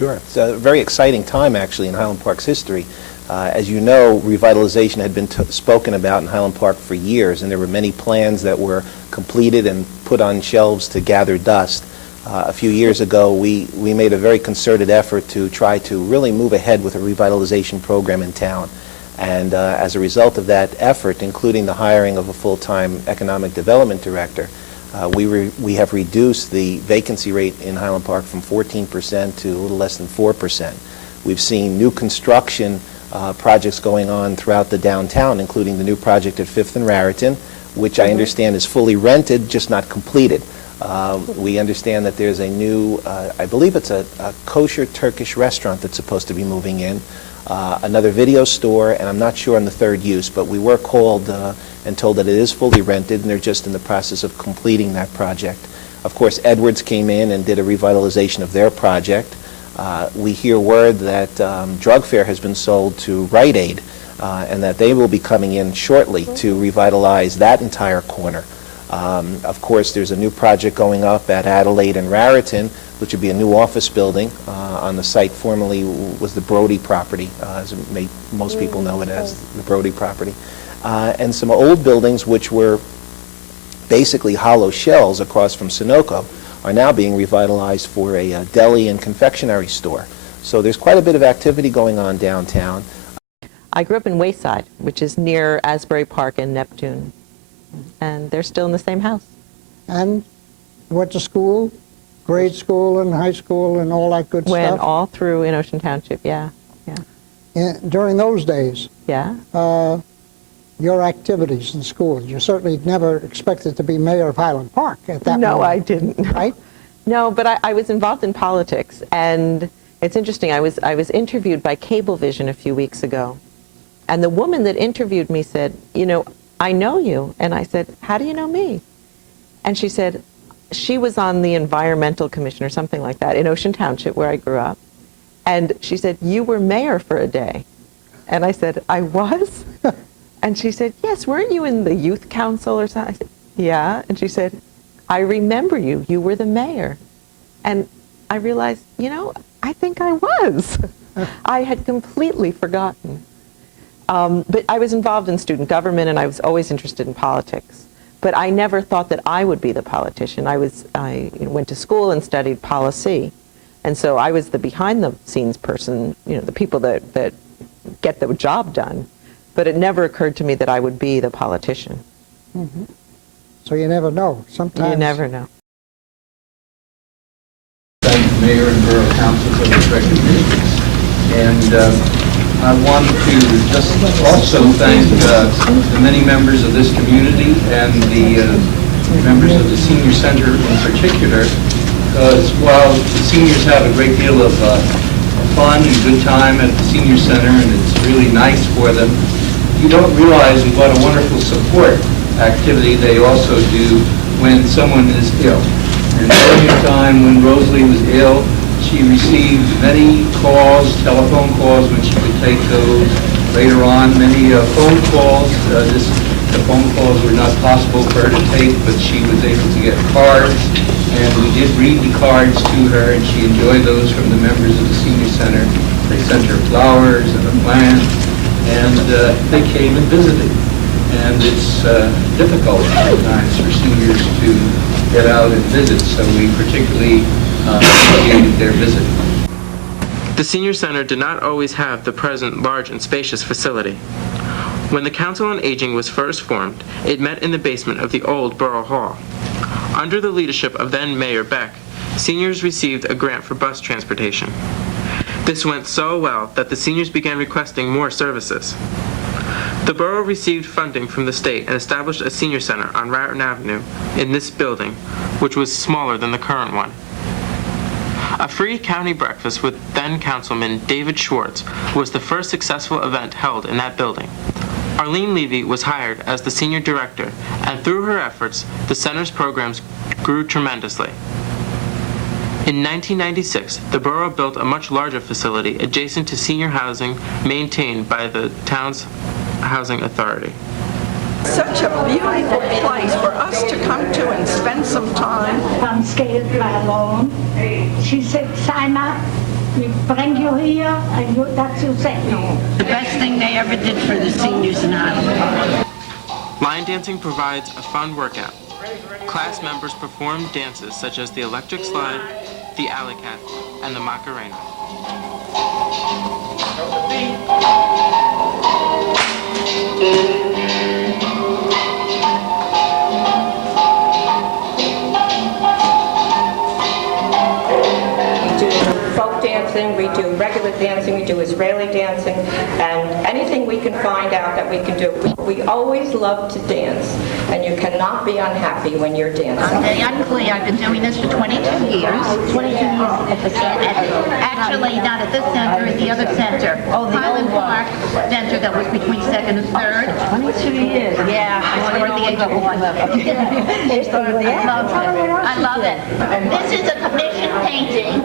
Sure. It's a very exciting time, actually, in Highland Park's history. As you know, revitalization had been spoken about in Highland Park for years, and there were many plans that were completed and put on shelves to gather dust. A few years ago, we made a very concerted effort to try to really move ahead with a revitalization program in town. And as a result of that effort, including the hiring of a full-time economic development director, we have reduced the vacancy rate in Highland Park from 14% to a little less than 4%. We've seen new construction projects going on throughout the downtown, including the new project at 5th and Raritan, which I understand is fully rented, just not completed. We understand that there's a new, I believe it's a kosher Turkish restaurant that's supposed to be moving in, another video store, and I'm not sure on the third use, but we were called and told that it is fully rented, and they're just in the process of completing that project. Of course, Edwards came in and did a revitalization of their project. We hear word that Drug Fair has been sold to Rite Aid, and that they will be coming in shortly to revitalize that entire corner. Of course, there's a new project going up at Adelaide and Raritan, which would be a new office building on the site formerly was the Brody property, as most people know it as the Brody property. And some old buildings which were basically hollow shells across from Sunoco are now being revitalized for a deli and confectionery store. So there's quite a bit of activity going on downtown. I grew up in Wayside, which is near Asbury Park and Neptune, and they're still in the same house. And went to school, grade school and high school and all that good stuff? Went all through in Ocean Township, yeah. During those days, Yeah. your activities in school, you certainly never expected to be mayor of Highland Park at that No, moment. I didn't. Right? No, but I was involved in politics, and it's interesting. I was interviewed by Cablevision a few weeks ago, and the woman that interviewed me said, "You know, I know you," and I said, "How do you know me?" And she said, she was on the Environmental Commission or something like that in Ocean Township, where I grew up, and she said, "You were mayor for a day," and I said, "I was." And she said, "Yes, weren't you in the youth council or something?" I said, "Yeah." And she said, "I remember you. You were the mayor." And I realized, you know, I think I was. I had completely forgotten. But I was involved in student government, and I was always interested in politics. But I never thought that I would be the politician. I went to school and studied policy. And so I was the behind-the-scenes person, you know, the people that get the job done. But it never occurred to me that I would be the politician. Mm-hmm. So you never know. Sometimes You never know. Thank the Mayor and Borough Council for this recognition. And I want to just also thank the many members of this community and the members of the Senior Center in particular, because while the seniors have a great deal of fun and good time at the Senior Center, and it's really nice for them, you don't realize what a wonderful support activity they also do when someone is ill. And during the time when Rosalie was ill, she received many calls, telephone calls when she could take those. Later on, many phone calls. The phone calls were not possible for her to take, but she was able to get cards. And we did read the cards to her, and she enjoyed those from the members of the Senior Center. They sent her flowers and a plant, and they came and visited. And it's difficult sometimes for seniors to get out and visit, so we particularly appreciated their visit. The Senior Center did not always have the present large and spacious facility. When the Council on Aging was first formed, it met in the basement of the old Borough Hall. Under the leadership of then Mayor Beck, seniors received a grant for bus transportation. This went so well that the seniors began requesting more services. The borough received funding from the state and established a senior center on Raritan Avenue in this building, which was smaller than the current one. A free county breakfast with then Councilman David Schwartz was the first successful event held in that building. Arlene Levy was hired as the senior director, and through her efforts, the center's programs grew tremendously. In 1996, the borough built a much larger facility adjacent to senior housing maintained by the town's housing authority. Such a beautiful place for us to come to and spend some time. I'm scared of my lawn. She said, sign up we bring you here and that's your signal. The best thing they ever did for the seniors in Highland Park. Line dancing provides a fun workout. Class members perform dances such as the electric slide, the alley cat, and the Macarena. Folk dancing, we do regular dancing, we do Israeli dancing, and anything we can find out that we can do. We always love to dance, and you cannot be unhappy when you're dancing. I'm Clea. I've been doing this for 22 years. 22 years at the center. Actually, not at this center, at the other center. Oh, the Highland Park Center that was between second and third. 22 years. Yeah, I started the age of 1. I love it. This is a commission painting.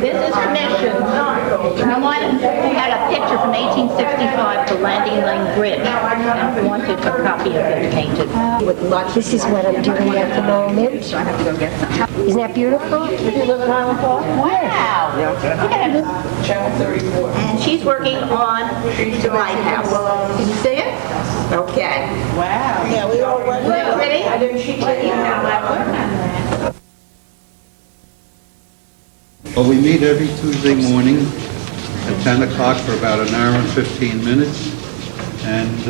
This is commissioned. We had a picture from 1865 for Landing Lane Bridge, and we wanted a copy of it painted. This is what I'm doing at the moment. So I have to go get some. Isn't that beautiful? Did you live in Highland Park? Wow! Channel 34. And she's working on the lighthouse. Can you see it? Okay. Wow. Yeah, we all went. Ready? I didn't she tell you how that worked? Well, we meet every Tuesday morning at 10 o'clock for about an hour and 15 minutes, and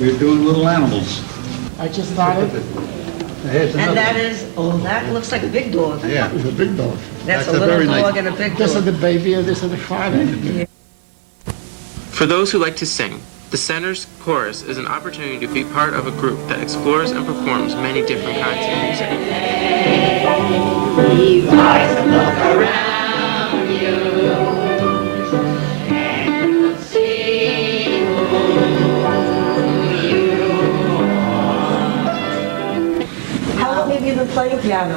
we're doing little animals. I just thought it. Here's another And that one. is, oh, that looks like a big dog. Yeah, It's a big dog. That's a a very little nice- dog and a big This is dog. the baby and this is the father. For those who like to sing, the Center's chorus is an opportunity to be part of a group that explores and performs many different kinds of music. How long have you been playing piano?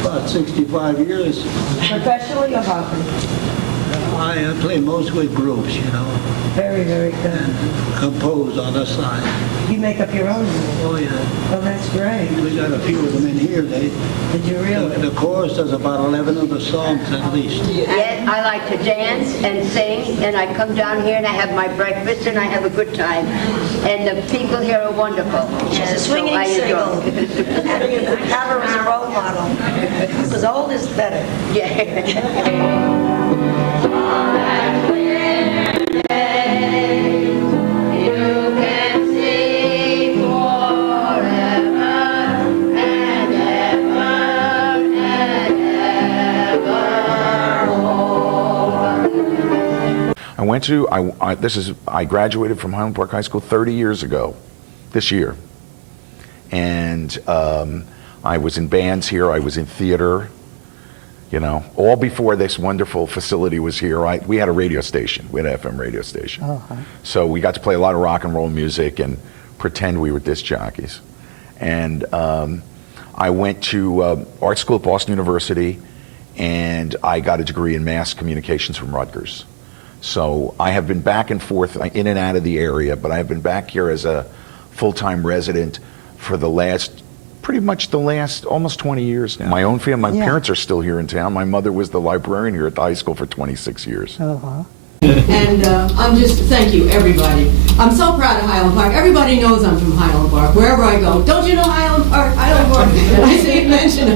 About 65 years. Professionally or hobby? I play most with groups, you know, Very, very good. and compose on the side. You make up your own music? Oh, yeah. Oh, that's great. We got a few of them in here. Did you really? The chorus does about 11 of the songs at least. Yes, I like to dance and sing, and I come down here and I have my breakfast and I have a good time. And the people here are wonderful. She's a And so swinging I single. enjoy it. Have her as a role model. Because old is better. Yeah. I went to, I graduated from Highland Park High School 30 years ago, this year. And I was in bands here, I was in theater, you know, all before this wonderful facility was here. We had a radio station, we had an FM radio station. So we got to play a lot of rock and roll music and pretend we were disc jockeys. And I went to art school at Boston University, and I got a degree in mass communications from Rutgers. So I have been back and forth in and out of the area, but I have been back here as a full-time resident for pretty much the last almost 20 years now. My own family, my parents are still here in town. My mother was the librarian here at the high school for 26 years. And thank you, everybody. I'm so proud of Highland Park. Everybody knows I'm from Highland Park, wherever I go. Don't you know Highland Park? Highland Park. I see it mentioned,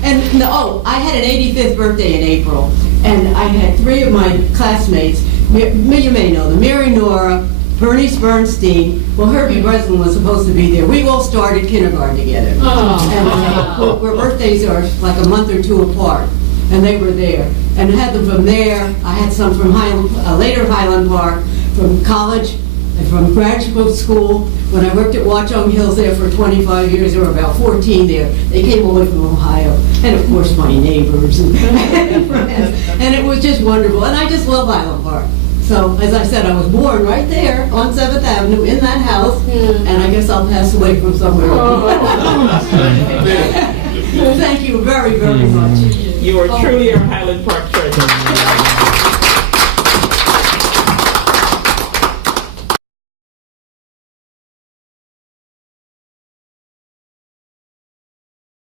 I know. I had an 85th birthday in April, and I had 3 of my classmates, you may know them, Mary Nora, Bernice Bernstein. Well, Herbie Breslin was supposed to be there. We all started kindergarten together. And our birthdays are like a month or 2 apart. And they were there. And I had them from there. I had some from later Highland Park, from college, and from graduate school. When I worked at Watchung Hills there for 25 years, there were about 14 there. They came all the way from Ohio. And of course my neighbors and friends. And it was just wonderful. And I just love Highland Park. So, as I said, I was born right there on 7th Avenue in that house. And I guess I'll pass away from somewhere. Thank you very, very much. You are truly a Highland Park treasure.